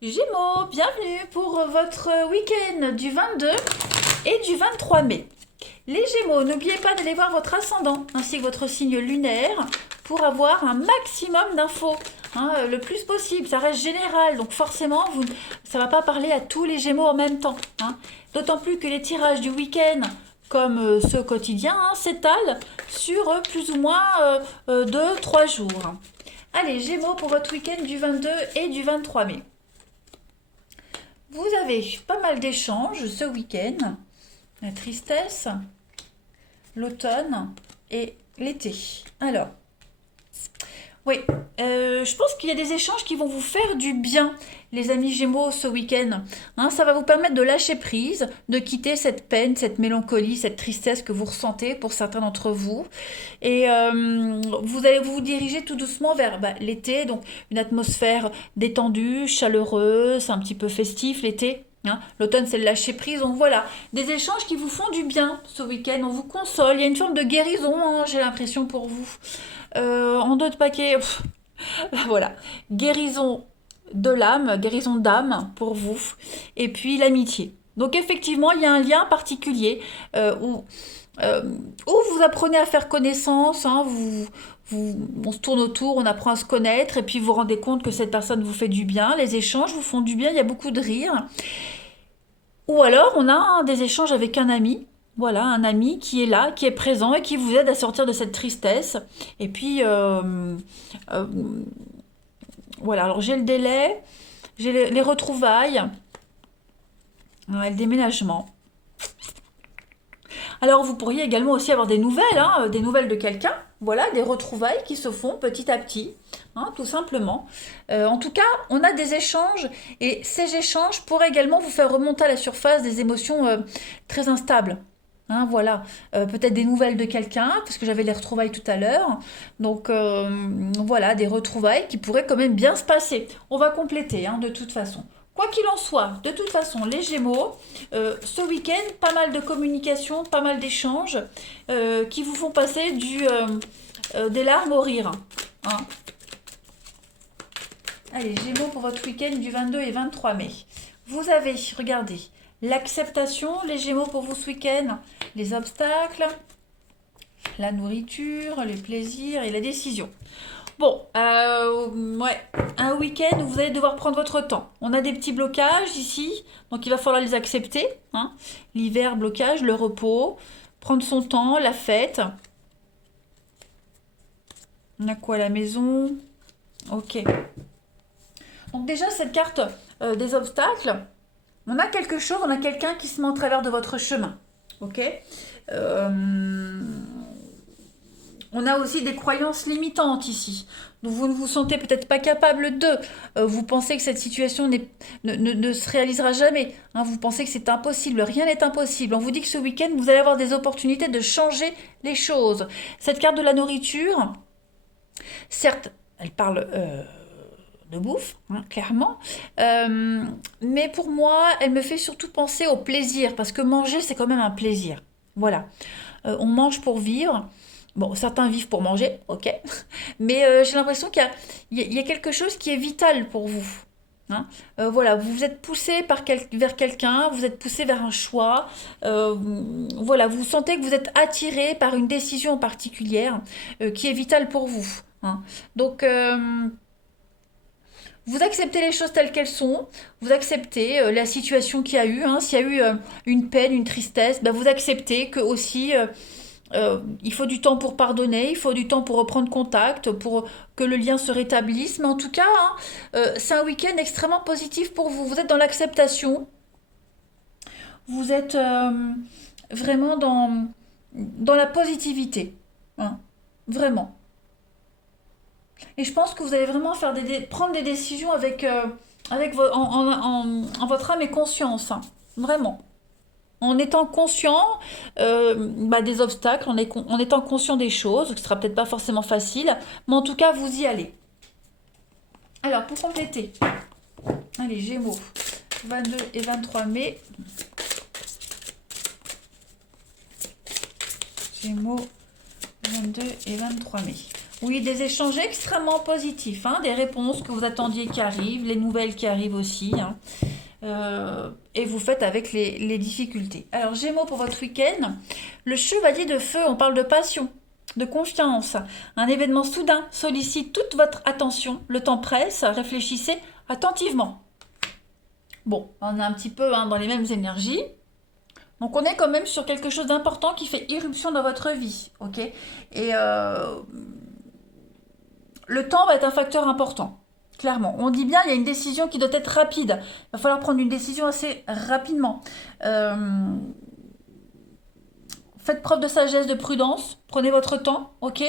Gémeaux, bienvenue pour votre week-end du 22 et du 23 mai. Les Gémeaux, n'oubliez pas d'aller voir votre ascendant ainsi que votre signe lunaire pour avoir un maximum d'infos, le plus possible. Ça reste général, donc forcément, ça ne va pas parler à tous les Gémeaux en même temps. D'autant plus que les tirages du week-end, comme ceux quotidiens, s'étalent sur plus ou moins 2-3 jours. Allez, Gémeaux pour votre week-end du 22 et du 23 mai. Vous avez pas mal d'échanges ce week-end. La tristesse, l'automne et l'été. Alors, oui, je pense qu'il y a des échanges qui vont vous faire du bien, les amis Gémeaux, ce week-end. Ça va vous permettre de lâcher prise, de quitter cette peine, cette mélancolie, cette tristesse que vous ressentez pour certains d'entre vous. Et vous allez vous diriger tout doucement vers l'été, donc une atmosphère détendue, chaleureuse, un petit peu festif l'été. L'automne, c'est le lâcher prise. Donc voilà, des échanges qui vous font du bien ce week-end. On vous console. Il y a une forme de guérison, j'ai l'impression pour vous. En d'autres paquets, voilà, guérison de l'âme, guérison d'âme pour vous. Et puis l'amitié. Donc effectivement, il y a un lien particulier euh, où vous apprenez à faire connaissance, on se tourne autour, on apprend à se connaître, et puis vous vous rendez compte que cette personne vous fait du bien, les échanges vous font du bien, il y a beaucoup de rire. Ou alors on a des échanges avec un ami, voilà, un ami qui est là, qui est présent et qui vous aide à sortir de cette tristesse. Et puis, euh, voilà, alors j'ai le délai, j'ai les retrouvailles, le déménagement. Alors vous pourriez également aussi avoir des nouvelles de quelqu'un, voilà, des retrouvailles qui se font petit à petit, tout simplement. En tout cas, on a des échanges et ces échanges pourraient également vous faire remonter à la surface des émotions très instables. Voilà, peut-être des nouvelles de quelqu'un, parce que j'avais les retrouvailles tout à l'heure. Donc voilà, des retrouvailles qui pourraient quand même bien se passer. On va compléter, de toute façon. Quoi qu'il en soit, de toute façon, les Gémeaux, ce week-end, pas mal de communication, pas mal d'échanges qui vous font passer des larmes au rire. Hein. Allez, Gémeaux pour votre week-end du 22 et 23 mai. Vous avez, regardez, l'acceptation, les Gémeaux pour vous ce week-end, les obstacles, la nourriture, les plaisirs et la décision. Bon, ouais, un week-end où vous allez devoir prendre votre temps. On a des petits blocages ici, donc il va falloir les accepter. L'hiver, blocage, le repos, prendre son temps, la fête. On a quoi à la maison? Ok. Donc déjà, cette carte des obstacles, on a quelque chose, on a quelqu'un qui se met en travers de votre chemin. Ok. On a aussi des croyances limitantes ici. Donc vous ne vous sentez peut-être pas capable de. Vous pensez que cette situation ne se réalisera jamais. Vous pensez que c'est impossible. Rien n'est impossible. On vous dit que ce week-end, vous allez avoir des opportunités de changer les choses. Cette carte de la nourriture, certes, elle parle de bouffe, clairement. Mais pour moi, elle me fait surtout penser au plaisir. Parce que manger, c'est quand même un plaisir. Voilà. On mange pour vivre. Bon, certains vivent pour manger, ok. Mais j'ai l'impression qu'il y a quelque chose qui est vital pour vous. Voilà, vous vous êtes poussé vers quelqu'un, vous êtes poussé vers un choix. Voilà, vous sentez que vous êtes attiré par une décision particulière qui est vitale pour vous. Donc, vous acceptez les choses telles qu'elles sont, vous acceptez la situation qu'il y a eu. S'il y a eu une peine, une tristesse, vous acceptez que aussi il faut du temps pour pardonner, il faut du temps pour reprendre contact, pour que le lien se rétablisse. Mais en tout cas, c'est un week-end extrêmement positif pour vous. Vous êtes dans l'acceptation, vous êtes vraiment dans la positivité. Vraiment. Et je pense que vous allez vraiment prendre des décisions en votre âme et conscience. Vraiment. En étant conscient des obstacles, en étant conscient des choses, ce ne sera peut-être pas forcément facile, mais en tout cas, vous y allez. Alors, pour compléter, allez, Gémeaux, 22 et 23 mai. Gémeaux, 22 et 23 mai. Oui, des échanges extrêmement positifs, hein, des réponses que vous attendiez qui arrivent, les nouvelles qui arrivent aussi, hein. Et vous faites avec les difficultés. Alors, Gémeaux pour votre week-end, le chevalier de feu, on parle de passion, de confiance. Un événement soudain sollicite toute votre attention. Le temps presse, réfléchissez attentivement. Bon, on est un petit peu, hein, dans les mêmes énergies. Donc on est quand même sur quelque chose d'important qui fait irruption dans votre vie, ok? Et le temps va être un facteur important, clairement. On dit bien, il y a une décision qui doit être rapide. Il va falloir prendre une décision assez rapidement. Euh, Faites preuve de sagesse, de prudence. Prenez votre temps, ok?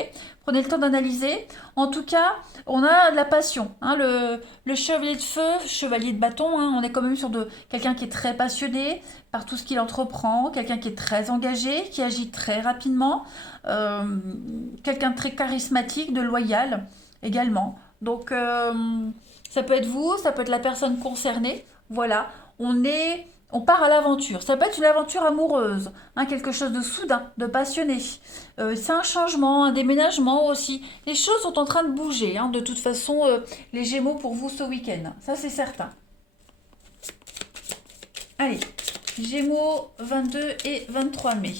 Prenez le temps d'analyser. En tout cas, on a de la passion, hein, le chevalier de feu, chevalier de bâton, hein, on est quand même sur quelqu'un qui est très passionné par tout ce qu'il entreprend, quelqu'un qui est très engagé, qui agit très rapidement, euh, quelqu'un de très charismatique, de loyal également. Donc, ça peut être vous, ça peut être la personne concernée. Voilà, on part à l'aventure. Ça peut être une aventure amoureuse, hein, quelque chose de soudain, de passionné. C'est un changement, un déménagement aussi. Les choses sont en train de bouger, hein, de toute façon, les Gémeaux pour vous ce week-end. Ça, c'est certain. Allez, Gémeaux 22 et 23 mai.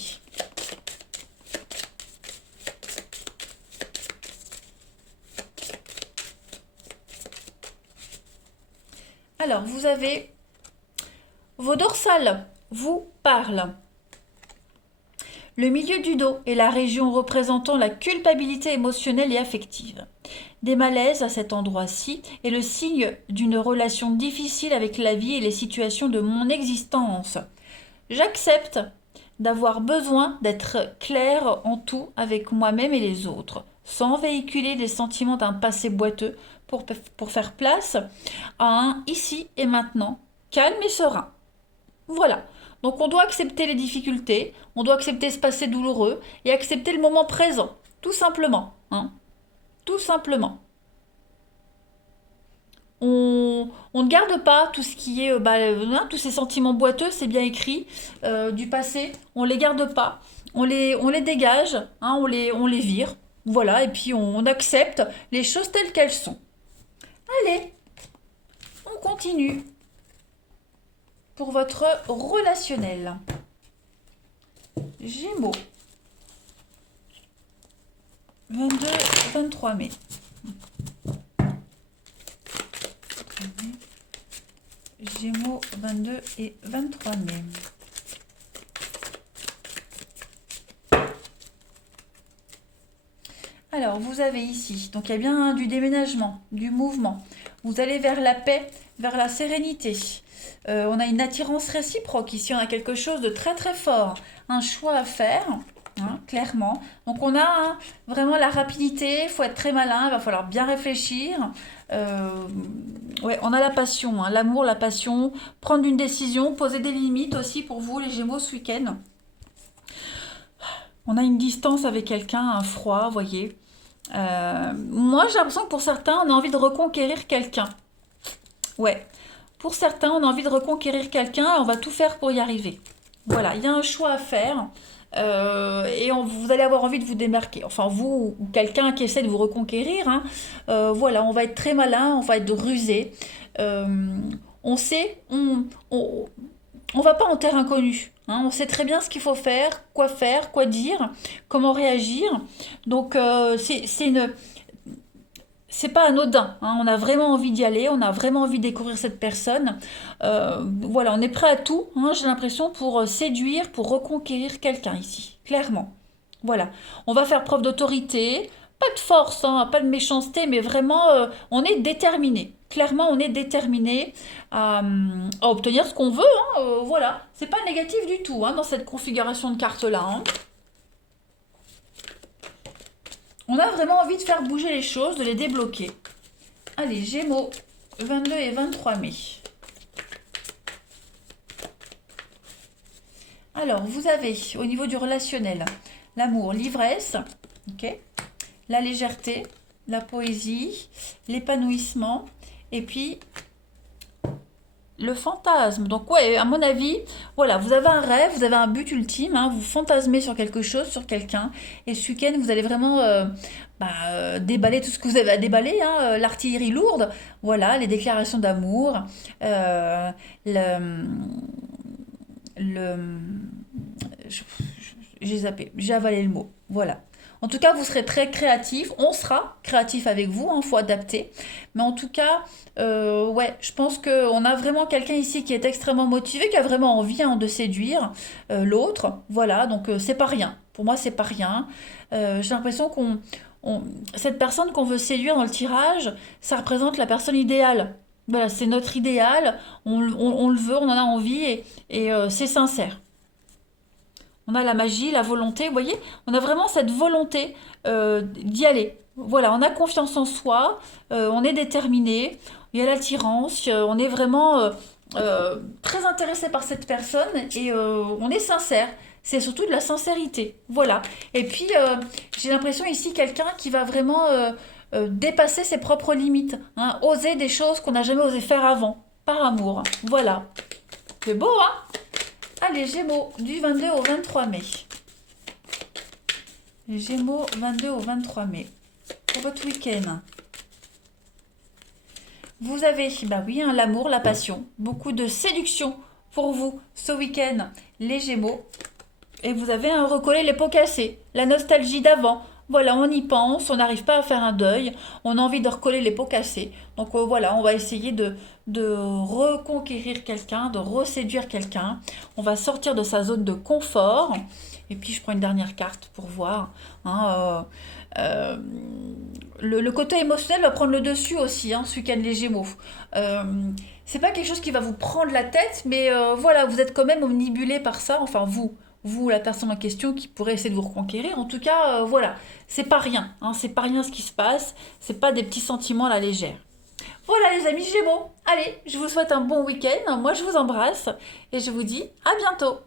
Alors, vous avez vos dorsales vous parlent. Le milieu du dos est la région représentant la culpabilité émotionnelle et affective. Des malaises à cet endroit-ci est le signe d'une relation difficile avec la vie et les situations de mon existence. J'accepte d'avoir besoin d'être clair en tout avec moi-même et les autres, sans véhiculer des sentiments d'un passé boiteux pour faire place à un ici et maintenant, calme et serein. Voilà. Donc on doit accepter les difficultés, on doit accepter ce passé douloureux et accepter le moment présent, tout simplement, hein. Tout simplement. On ne garde pas tout ce qui est, hein, tous ces sentiments boiteux, c'est bien écrit, du passé, on les garde pas, on les dégage, hein, on les vire, voilà, et puis on accepte les choses telles qu'elles sont. Allez, on continue pour votre relationnel. Gémeaux. 22-23 mai. Gémeaux 22 et 23 mai. Alors, vous avez ici, donc il y a bien du déménagement, du mouvement. Vous allez vers la paix, vers la sérénité. On a une attirance réciproque. Ici, on a quelque chose de très très fort. Un choix à faire, hein, clairement. Donc, on a, hein, vraiment la rapidité. Il faut être très malin. Il va falloir bien réfléchir. Ouais, on a la passion, hein, l'amour, la passion. Prendre une décision, poser des limites aussi pour vous, les Gémeaux, ce week-end. On a une distance avec quelqu'un, un froid, vous voyez. Moi, j'ai l'impression que pour certains, on a envie de reconquérir quelqu'un. Ouais. Pour certains, on a envie de reconquérir quelqu'un, on va tout faire pour y arriver. Voilà, il y a un choix à faire. Et vous allez avoir envie de vous démarquer. Enfin, vous ou quelqu'un qui essaie de vous reconquérir, hein. Voilà, on va être très malin, on va être rusé. Euh, on sait, on va pas en terre inconnue, hein. On sait très bien ce qu'il faut faire, quoi dire, comment réagir. Donc, c'est pas anodin, hein. On a vraiment envie d'y aller, on a vraiment envie de découvrir cette personne. Voilà, on est prêt à tout, hein, j'ai l'impression, pour séduire, pour reconquérir quelqu'un ici, clairement. Voilà, on va faire preuve d'autorité, pas de force, hein, pas de méchanceté, mais vraiment, on est déterminé. Clairement, on est déterminé à obtenir ce qu'on veut, hein, voilà, c'est pas négatif du tout, hein, dans cette configuration de carte-là, hein. On a vraiment envie de faire bouger les choses, de les débloquer. Allez, Gémeaux, 22 et 23 mai. Alors, vous avez, au niveau du relationnel, l'amour, l'ivresse, ok, la légèreté, la poésie, l'épanouissement, et puis Le fantasme. Donc ouais, à mon avis, voilà, vous avez un rêve, vous avez un but ultime, hein, vous fantasmez sur quelque chose, sur quelqu'un, et ce week-end, vous allez vraiment déballer tout ce que vous avez à déballer, hein, l'artillerie lourde, voilà, les déclarations d'amour, euh, le, le, je- j'ai zappé, j'ai avalé le mot, voilà. En tout cas, vous serez très créatif. On sera créatif avec vous, il faut adapter. Mais en tout cas, ouais, je pense qu'on a vraiment quelqu'un ici qui est extrêmement motivé, qui a vraiment envie hein, de séduire l'autre. Voilà, donc c'est pas rien. Pour moi, c'est pas rien. J'ai l'impression on- cette personne qu'on veut séduire dans le tirage, ça représente la personne idéale. Voilà, c'est notre idéal. On le veut, on en a envie et c'est sincère. On a la magie, la volonté, vous voyez, on a vraiment cette volonté d'y aller. Voilà, on a confiance en soi, on est déterminé, il y a l'attirance, on est vraiment très intéressé par cette personne et on est sincère. C'est surtout de la sincérité. Voilà. Et puis, j'ai l'impression ici quelqu'un qui va vraiment dépasser ses propres limites, hein, oser des choses qu'on n'a jamais osé faire avant, par amour. Voilà. C'est beau, hein? Allez, Gémeaux, du 22 au 23 mai. Les Gémeaux, 22 au 23 mai. Pour votre week-end. Vous avez, bah oui, hein, l'amour, la passion. Beaucoup de séduction pour vous ce week-end, les Gémeaux. Et vous avez un recoller les pots cassés, la nostalgie d'avant. Voilà, on y pense, on n'arrive pas à faire un deuil, on a envie de recoller les pots cassés. Donc voilà, on va essayer de reconquérir quelqu'un, de reséduire quelqu'un. On va sortir de sa zone de confort. Et puis je prends une dernière carte pour voir. Hein, euh, le côté émotionnel va prendre le dessus aussi, hein, ce week-end les Gémeaux. Euh, c'est pas quelque chose qui va vous prendre la tête, mais voilà, vous êtes quand même omnibulé par ça. Enfin, vous, la personne en question qui pourrait essayer de vous reconquérir. En tout cas, voilà, c'est pas rien. Hein, c'est pas rien ce qui se passe. C'est pas des petits sentiments à la légère. Voilà les amis Gémeaux. Allez, je vous souhaite un bon week-end. Moi, je vous embrasse et je vous dis à bientôt.